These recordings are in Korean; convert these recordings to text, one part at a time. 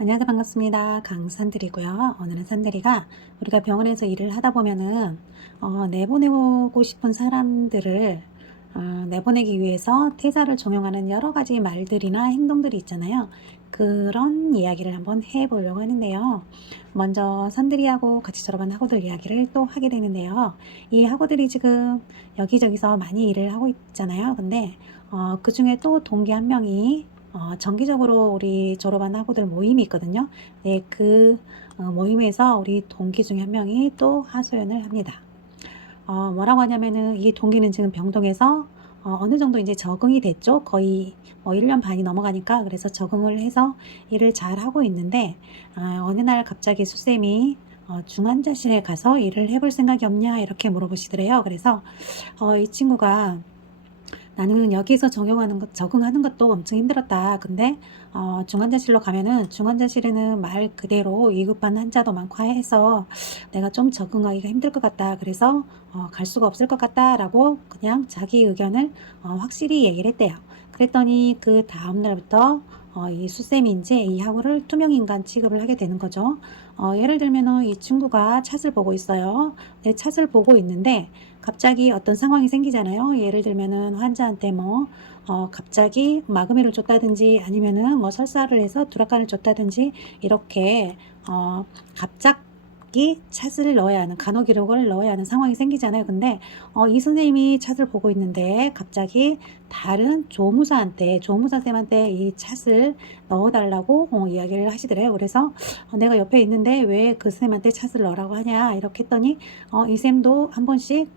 안녕하세요. 반갑습니다. 강산들이고요. 오늘은 산들이가 우리가 병원에서 일을 하다 보면은 내보내고 싶은 사람들을 내보내기 위해서 퇴사를 종용하는 여러 가지 말들이나 행동들이 있잖아요. 그런 이야기를 한번 해보려고 하는데요. 먼저 산들이하고 같이 졸업한 학우들 이야기를 또 하게 되는데요. 이 학우들이 지금 여기저기서 많이 일을 하고 있잖아요. 근데 그 중에 또 동기 한 명이 정기적으로 우리 졸업한 학우들 모임이 있거든요. 네, 그 모임에서 우리 동기 중에 한 명이 또 하소연을 합니다. 뭐라고 하냐면은 이 동기는 지금 병동에서 어느 정도 이제 적응이 됐죠. 거의 1년 반이 넘어가니까 그래서 적응을 해서 일을 잘 하고 있는데 어느 날 갑자기 수쌤이 중환자실에 가서 일을 해볼 생각이 없냐 이렇게 물어보시더래요. 그래서 이 친구가 나는 여기서 적응하는 것도 엄청 힘들었다. 근데 중환자실로 가면은 중환자실에는 말 그대로 위급한 환자도 많고 해서 내가 좀 적응하기가 힘들 것 같다. 그래서 갈 수가 없을 것 같다라고 그냥 자기 의견을 확실히 얘기를 했대요. 그랬더니 그 다음 날부터 이 수쌤이 이제 이 학우를 투명인간 취급을 하게 되는 거죠. 예를 들면은 이 친구가 찻을 보고 있어요. 내 찻을 보고 있는데 갑자기 어떤 상황이 생기잖아요. 예를 들면은 환자한테 갑자기 마그미를 줬다든지 아니면은 설사를 해서 두라칸을 줬다든지 이렇게 갑자기 찻을 넣어야 하는 간호기록을 넣어야 하는 상황이 생기잖아요. 근데 이 선생님이 찻을 보고 있는데 갑자기 다른 조무사 쌤한테 이 찻을 넣어달라고 이야기를 하시더래요. 그래서 내가 옆에 있는데 왜 그 쌤한테 찻을 넣으라고 하냐 이렇게 했더니 이 쌤도 한 번씩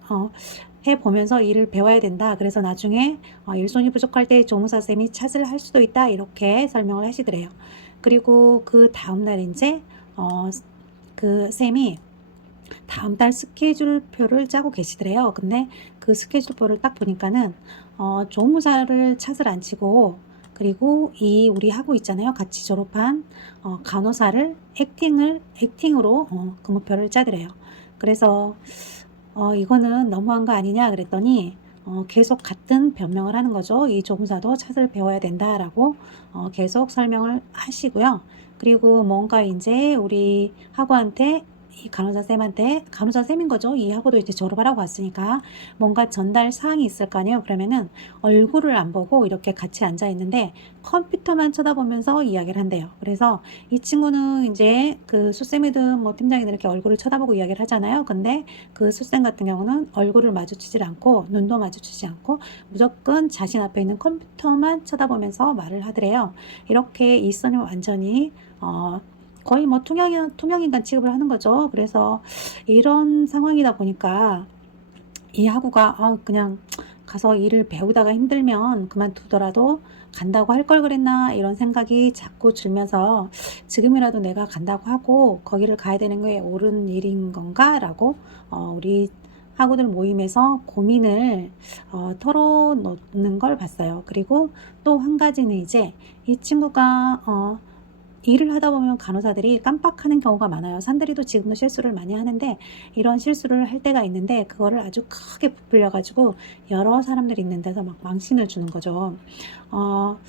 해보면서 일을 배워야 된다. 그래서 나중에 일손이 부족할 때 조무사 쌤이 찻을 할 수도 있다. 이렇게 설명을 하시더래요. 그리고 그 다음날 이제 그 쌤이 다음 달 스케줄표를 짜고 계시더래요. 근데 그 스케줄표를 딱 보니까는 조무사를 찻을 안 치고 그리고 이 우리 하고 있잖아요. 같이 졸업한 간호사를 액팅으로 근무표를 짜더래요. 그래서 이거는 너무한 거 아니냐 그랬더니 계속 같은 변명을 하는 거죠. 이 조무사도 찻을 배워야 된다라고 계속 설명을 하시고요. 그리고 뭔가 이제 우리 학우한테 이 간호사 쌤인 거죠. 이 학우도 이제 졸업하라고 왔으니까 뭔가 전달 사항이 있을 거 아니에요. 그러면은 얼굴을 안 보고 이렇게 같이 앉아 있는데 컴퓨터만 쳐다보면서 이야기를 한대요. 그래서 이 친구는 이제 그 수쌤이든 팀장이든 이렇게 얼굴을 쳐다보고 이야기를 하잖아요. 근데 그 수쌤 같은 경우는 얼굴을 마주치질 않고 눈도 마주치지 않고 무조건 자신 앞에 있는 컴퓨터만 쳐다보면서 말을 하더래요. 이렇게 이 선이 완전히 거의 투명인간 취급을 하는 거죠. 그래서 이런 상황이다 보니까 이 학우가 그냥 가서 일을 배우다가 힘들면 그만두더라도 간다고 할 걸 그랬나 이런 생각이 자꾸 들면서 지금이라도 내가 간다고 하고 거기를 가야 되는 게 옳은 일인 건가 라고 우리 학우들 모임에서 고민을 털어놓는 걸 봤어요. 그리고 또 한 가지는 이제 이 친구가 일을 하다 보면 간호사들이 깜빡하는 경우가 많아요. 산들이도 지금도 실수를 많이 하는데 이런 실수를 할 때가 있는데 그거를 아주 크게 부풀려 가지고 여러 사람들이 있는 데서 막 망신을 주는 거죠. 어,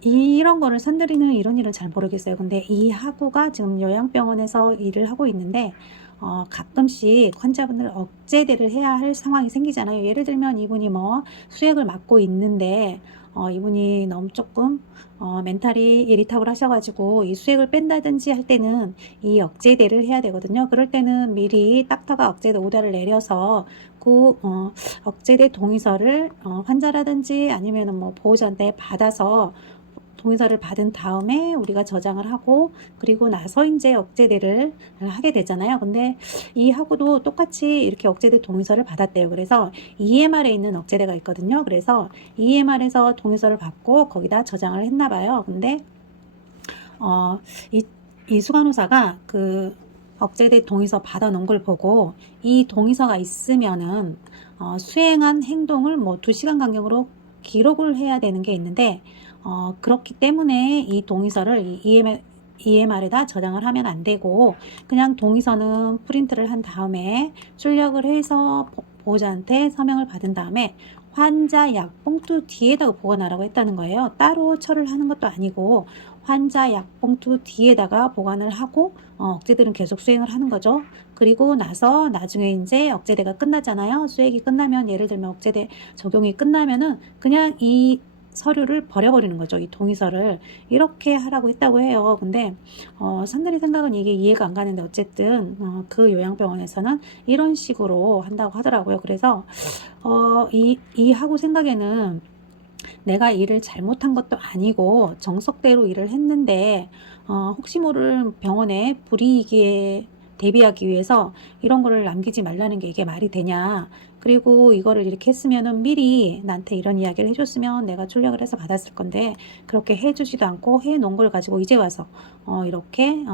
이런 거를 산들이는 이런 일을 잘 모르겠어요. 근데 이 학우가 지금 요양병원에서 일을 하고 있는데 가끔씩 환자분들 억제대를 해야 할 상황이 생기잖아요. 예를 들면 이분이 수액을 맞고 있는데 이분이 너무 조금 멘탈이 이리탑을 하셔가지고 이 수액을 뺀다든지 할 때는 이 억제대를 해야 되거든요. 그럴 때는 미리 닥터가 억제대 오다를 내려서 그 억제대 동의서를 환자라든지 아니면은 보호자한테 받아서 동의서를 받은 다음에 우리가 저장을 하고 그리고 나서 이제 억제대를 하게 되잖아요. 근데 이 학우도 똑같이 이렇게 억제대 동의서를 받았대요. 그래서 EMR에 있는 억제대가 있거든요. 그래서 EMR에서 동의서를 받고 거기다 저장을 했나 봐요. 근데 이 이수간호사가 그 억제대 동의서 받아놓은 걸 보고 이 동의서가 있으면은 수행한 행동을 2시간 간격으로 기록을 해야 되는 게 있는데 그렇기 때문에 이 동의서를 EMR에다 저장을 하면 안 되고 그냥 동의서는 프린트를 한 다음에 출력을 해서 보호자한테 서명을 받은 다음에 환자 약 봉투 뒤에다가 보관하라고 했다는 거예요. 따로 처리를 하는 것도 아니고 환자 약 봉투 뒤에다가 보관을 하고 억제들은 계속 수행을 하는 거죠. 그리고 나서 나중에 이제 억제대가 끝나잖아요. 수액이 끝나면 예를 들면 억제대 적용이 끝나면은 그냥 이 서류를 버려버리는 거죠. 이 동의서를 이렇게 하라고 했다고 해요. 근데 산들이 생각은 이게 이해가 안 가는데 어쨌든 그 요양병원에서는 이런 식으로 한다고 하더라고요. 그래서 이 하고 생각에는 내가 일을 잘못한 것도 아니고 정석대로 일을 했는데 혹시 모를 병원에 불이익에 대비하기 위해서 이런 거를 남기지 말라는 게 이게 말이 되냐. 그리고 이거를 이렇게 했으면은 미리 나한테 이런 이야기를 해줬으면 내가 출력을 해서 받았을 건데 그렇게 해주지도 않고 해놓은 걸 가지고 이제 와서 이렇게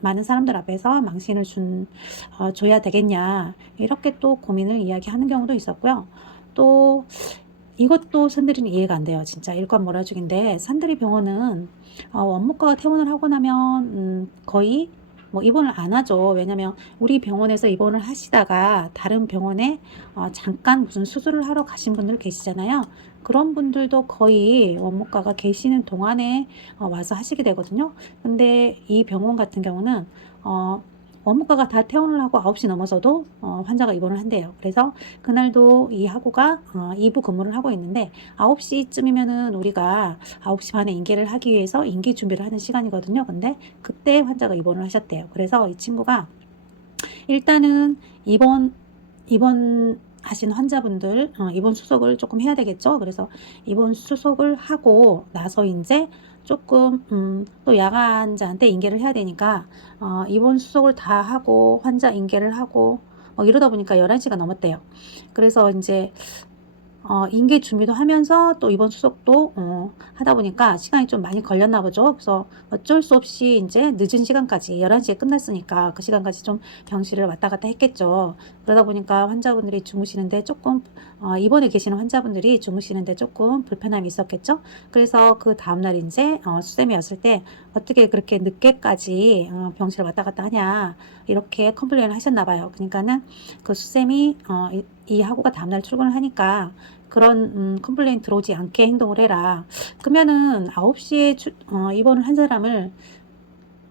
많은 사람들 앞에서 망신을 줘야 되겠냐. 이렇게 또 고민을 이야기하는 경우도 있었고요. 또 이것도 산들이는 이해가 안 돼요. 진짜 일감 몰아주기인데 산들이 병원은 원무과가 퇴원을 하고 나면 거의 뭐 입원을 안 하죠. 왜냐면 우리 병원에서 입원을 하시다가 다른 병원에 잠깐 무슨 수술을 하러 가신 분들 계시잖아요. 그런 분들도 거의 원무과가 계시는 동안에 와서 하시게 되거든요. 근데 이 병원 같은 경우는 원무과가 다 퇴원을 하고 9시 넘어서도 환자가 입원을 한대요. 그래서 그날도 이 학우가 2부 근무를 하고 있는데 9시쯤이면은 우리가 9시 반에 인계를 하기 위해서 인계 준비를 하는 시간이거든요. 근데 그때 환자가 입원을 하셨대요. 그래서 이 친구가 일단은 입원 하신 환자분들 입원 수속을 조금 해야 되겠죠. 그래서 입원 수속을 하고 나서 이제 조금 또 야간자한테 인계를 해야 되니까 입원 수속을 다 하고 환자 인계를 하고 이러다 보니까 11시가 넘었대요. 그래서 이제 인계 준비도 하면서 또 입원 수속도 하다 보니까 시간이 좀 많이 걸렸나 보죠. 그래서 어쩔 수 없이 이제 늦은 시간까지 11시에 끝났으니까 그 시간까지 좀 병실을 왔다 갔다 했겠죠. 그러다 보니까 환자분들이 주무시는데 조금 입원해 계시는 환자분들이 주무시는데 조금 불편함이 있었겠죠. 그래서 그 다음날 이제 수쌤이 왔을 때 어떻게 그렇게 늦게까지 병실을 왔다 갔다 하냐 이렇게 컴플레인을 하셨나 봐요. 그러니까는 그 수쌤이 이 학우가 다음날 출근을 하니까 그런 컴플레인 들어오지 않게 행동을 해라. 그러면은 9시에 입원을 한 사람을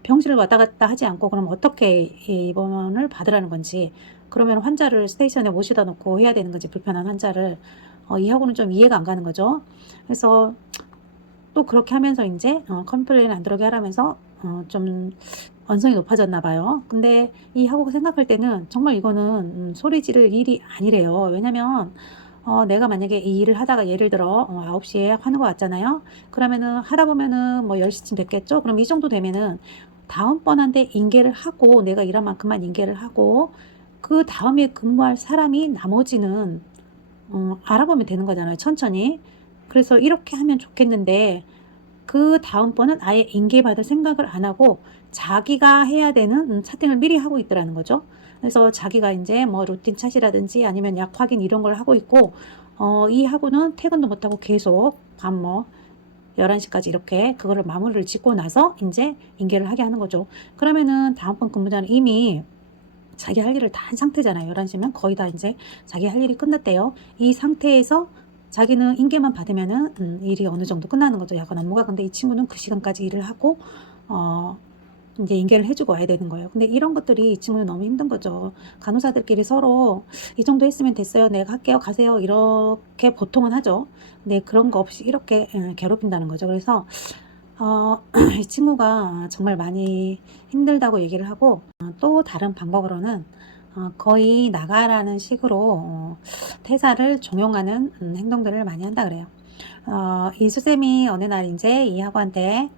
병실을 왔다 갔다 하지 않고 그럼 어떻게 입원을 받으라는 건지 그러면 환자를 스테이션에 모셔다 놓고 해야 되는 건지 불편한 환자를 이 학우는 좀 이해가 안 가는 거죠. 그래서 또 그렇게 하면서 이제 컴플레인 안 들어오게 하라면서 좀 언성이 높아졌나 봐요. 근데 이 학우가 생각할 때는 정말 이거는 소리 지를 일이 아니래요. 왜냐면 내가 만약에 이 일을 하다가 예를 들어 9시에 하는 거 같잖아요. 그러면은 하다 보면은 뭐 10시쯤 됐겠죠. 그럼 이 정도 되면은 다음번한테 인계를 하고 내가 일한 만큼만 인계를 하고 그 다음에 근무할 사람이 나머지는 알아보면 되는 거잖아요. 천천히. 그래서 이렇게 하면 좋겠는데 그 다음번은 아예 인계받을 생각을 안 하고 자기가 해야 되는 차팅을 미리 하고 있더라는 거죠. 그래서 자기가 이제 뭐 루틴 차시라든지 아니면 약 확인 이런 걸 하고 있고 이 학우는 퇴근도 못하고 계속 밤 뭐 11시까지 이렇게 그거를 마무리를 짓고 나서 이제 인계를 하게 하는 거죠. 그러면은 다음번 근무자는 이미 자기 할 일을 다 한 상태잖아요. 11시면 거의 다 이제 자기 할 일이 끝났대요. 이 상태에서 자기는 인계만 받으면은 일이 어느 정도 끝나는 거죠. 야간 업무가. 근데 이 친구는 그 시간까지 일을 하고 이제 인계를 해주고 와야 되는 거예요. 근데 이런 것들이 이 친구는 너무 힘든 거죠. 간호사들끼리 서로 이 정도 했으면 됐어요. 내가 할게요. 가세요. 이렇게 보통은 하죠. 근데 그런 거 없이 이렇게 괴롭힌다는 거죠. 그래서 이 친구가 정말 많이 힘들다고 얘기를 하고 또 다른 방법으로는 거의 나가라는 식으로 퇴사를 종용하는 행동들을 많이 한다 그래요. 이 수쌤이 어느 날 이제 이 학우한테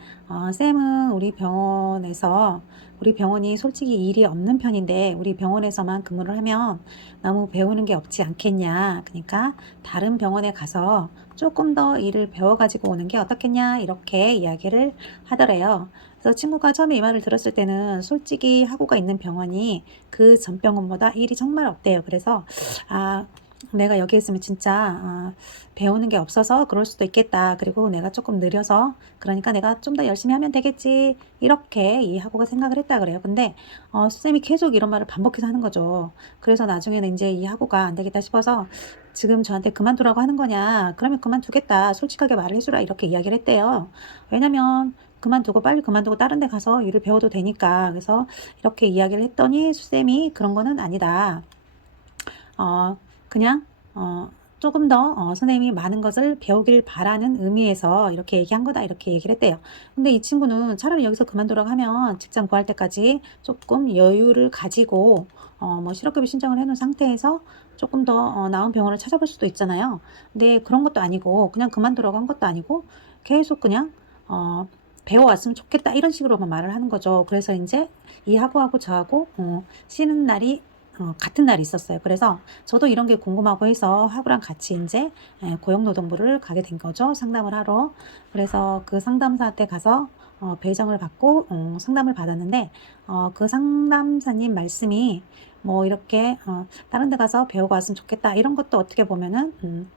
쌤은 우리 병원에서 우리 병원이 솔직히 일이 없는 편인데 우리 병원에서만 근무를 하면 너무 배우는 게 없지 않겠냐. 그러니까 다른 병원에 가서 조금 더 일을 배워가지고 오는 게 어떻겠냐 이렇게 이야기를 하더래요. 그래서 친구가 처음에 이 말을 들었을 때는 솔직히 학우가 있는 병원이 그 전 병원보다 일이 정말 없대요. 그래서 내가 여기 있으면 진짜 배우는 게 없어서 그럴 수도 있겠다. 그리고 내가 조금 느려서 그러니까 내가 좀 더 열심히 하면 되겠지. 이렇게 이 학우가 생각을 했다 그래요. 근데 수쌤이 계속 이런 말을 반복해서 하는 거죠. 그래서 나중에는 이제 이 학우가 안 되겠다 싶어서 지금 저한테 그만두라고 하는 거냐? 그러면 그만두겠다. 솔직하게 말을 해주라. 이렇게 이야기를 했대요. 왜냐면 그만두고 빨리 그만두고 다른 데 가서 일을 배워도 되니까. 그래서 이렇게 이야기를 했더니 수쌤이 그런 거는 아니다. 어, 그냥 조금 더 선생님이 많은 것을 배우길 바라는 의미에서 이렇게 얘기한 거다 이렇게 얘기를 했대요. 근데 이 친구는 차라리 여기서 그만두라고 하면 직장 구할 때까지 조금 여유를 가지고 뭐 실업급여 신청을 해놓은 상태에서 조금 더 나은 병원을 찾아볼 수도 있잖아요. 근데 그런 것도 아니고 그냥 그만두라고 한 것도 아니고 계속 그냥 배워왔으면 좋겠다 이런 식으로만 말을 하는 거죠. 그래서 이제 이 학우하고 저하고 쉬는 날이 같은 날이 있었어요. 그래서 저도 이런 게 궁금하고 해서 학우랑 같이 이제 고용노동부를 가게 된 거죠. 상담을 하러. 그래서 그 상담사한테 가서 배정을 받고 상담을 받았는데 그 상담사님 말씀이 뭐 이렇게 다른 데 가서 배우고 왔으면 좋겠다 이런 것도 어떻게 보면은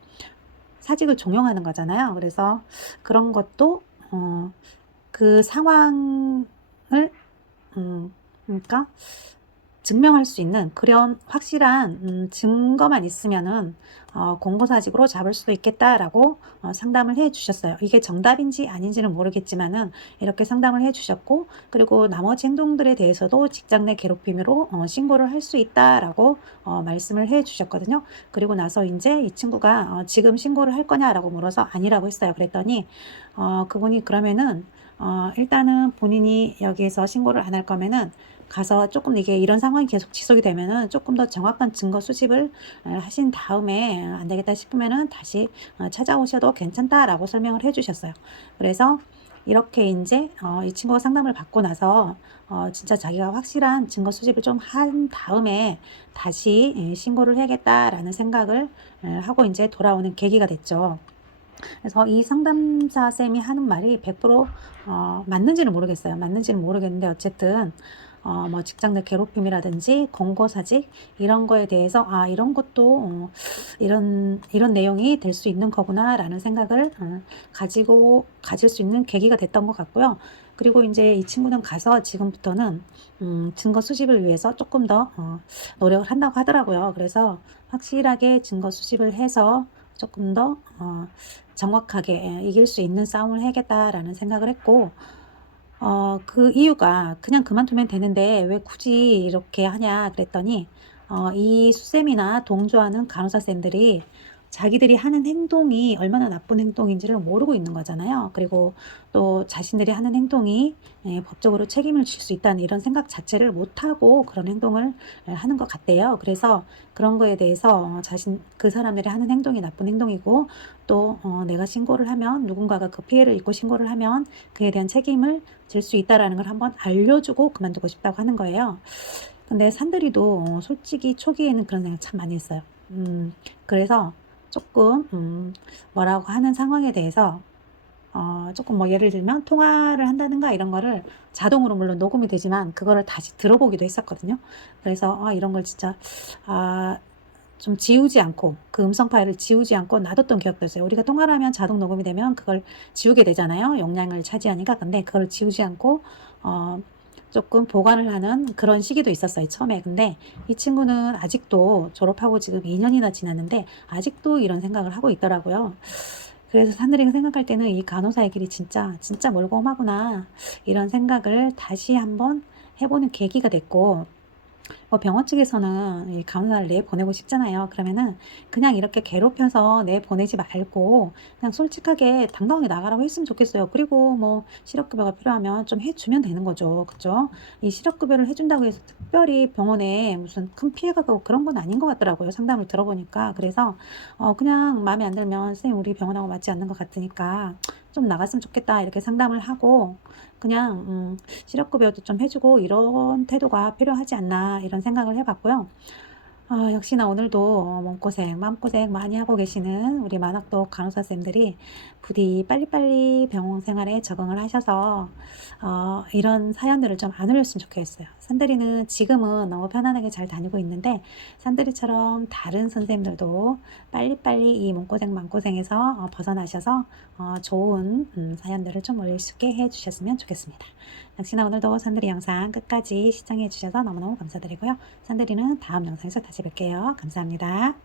사직을 종용하는 거잖아요. 그래서 그런 것도 그 상황을 그러니까 증명할 수 있는 그런 확실한 증거만 있으면은 공고사직으로 잡을 수도 있겠다라고 상담을 해 주셨어요. 이게 정답인지 아닌지는 모르겠지만은 이렇게 상담을 해 주셨고 그리고 나머지 행동들에 대해서도 직장 내 괴롭힘으로 신고를 할 수 있다라고 말씀을 해 주셨거든요. 그리고 나서 이제 이 친구가 지금 신고를 할 거냐라고 물어서 아니라고 했어요. 그랬더니 그분이 그러면은 일단은 본인이 여기에서 신고를 안 할 거면은 가서 조금 이게 이런 상황이 계속 지속이 되면은 조금 더 정확한 증거 수집을 하신 다음에 안 되겠다 싶으면은 다시 찾아오셔도 괜찮다라고 설명을 해 주셨어요. 그래서 이렇게 이제 이 친구가 상담을 받고 나서 진짜 자기가 확실한 증거 수집을 좀 한 다음에 다시 신고를 해야겠다라는 생각을 하고 이제 돌아오는 계기가 됐죠. 그래서 이 상담사 쌤이 하는 말이 100% 맞는지는 모르겠어요. 맞는지는 모르겠는데 어쨌든 뭐 직장 내 괴롭힘이라든지 권고사직 이런 거에 대해서 이런 것도 이런 내용이 될 수 있는 거구나라는 생각을 가질 수 있는 계기가 됐던 것 같고요. 그리고 이제 이 친구는 가서 지금부터는 증거 수집을 위해서 조금 더 노력을 한다고 하더라고요. 그래서 확실하게 증거 수집을 해서 조금 더 정확하게 이길 수 있는 싸움을 해야겠다라는 생각을 했고 그 이유가 "그냥 그만두면 되는데 왜 굳이 이렇게 하냐." 그랬더니 이 수쌤이나 동조하는 간호사 쌤들이 자기들이 하는 행동이 얼마나 나쁜 행동인지를 모르고 있는 거잖아요. 그리고 또 자신들이 하는 행동이 법적으로 책임을 질 수 있다는 이런 생각 자체를 못하고 그런 행동을 하는 것 같대요. 그래서 그런 거에 대해서 그 사람들이 하는 행동이 나쁜 행동이고 또 내가 신고를 하면 누군가가 그 피해를 입고 신고를 하면 그에 대한 책임을 질 수 있다라는 걸 한번 알려주고 그만두고 싶다고 하는 거예요. 근데 산들이도 솔직히 초기에는 그런 생각 참 많이 했어요. 그래서 조금 뭐라고 하는 상황에 대해서 조금 뭐 예를 들면 통화를 한다든가 이런 거를 자동으로 물론 녹음이 되지만 그거를 다시 들어보기도 했었거든요. 그래서 이런 걸 진짜 좀 지우지 않고 그 음성 파일을 지우지 않고 놔뒀던 기억도 있어요. 우리가 통화를 하면 자동 녹음이 되면 그걸 지우게 되잖아요. 용량을 차지하니까. 근데 그걸 지우지 않고 조금 보관을 하는 그런 시기도 있었어요, 처음에. 근데 이 친구는 아직도 졸업하고 지금 2년이나 지났는데 아직도 이런 생각을 하고 있더라고요. 그래서 사람들이 생각할 때는 이 간호사의 길이 진짜 진짜 멀고 험하구나 이런 생각을 다시 한번 해보는 계기가 됐고 병원 측에서는 이 간호사를 내보내고 싶잖아요. 그러면은 그냥 이렇게 괴롭혀서 내보내지 말고 그냥 솔직하게 당당하게 나가라고 했으면 좋겠어요. 그리고 뭐 실업급여가 필요하면 좀 해주면 되는 거죠. 그죠? 이 실업급여를 해준다고 해서 특별히 병원에 무슨 큰 피해가 가고 그런 건 아닌 것 같더라고요. 상담을 들어보니까. 그래서 그냥 마음에 안 들면 선생님 우리 병원하고 맞지 않는 것 같으니까 좀 나갔으면 좋겠다 이렇게 상담을 하고 그냥 실업급여도 좀 해주고 이런 태도가 필요하지 않나 이런 생각을 해봤고요. 역시나 오늘도 몸고생, 마음고생 많이 하고 계시는 우리 만학도 간호사 쌤들이 부디 빨리빨리 병원 생활에 적응을 하셔서 이런 사연들을 좀 안 올렸으면 좋겠어요. 산들이는 지금은 너무 편안하게 잘 다니고 있는데 산들이처럼 다른 선생님들도 빨리빨리 이 몸고생, 마음고생에서 벗어나셔서 좋은 사연들을 좀 올릴 수 있게 해주셨으면 좋겠습니다. 역시나 오늘도 산들이 영상 끝까지 시청해 주셔서 너무너무 감사드리고요. 산들이는 다음 영상에서 다시 뵐게요. 감사합니다.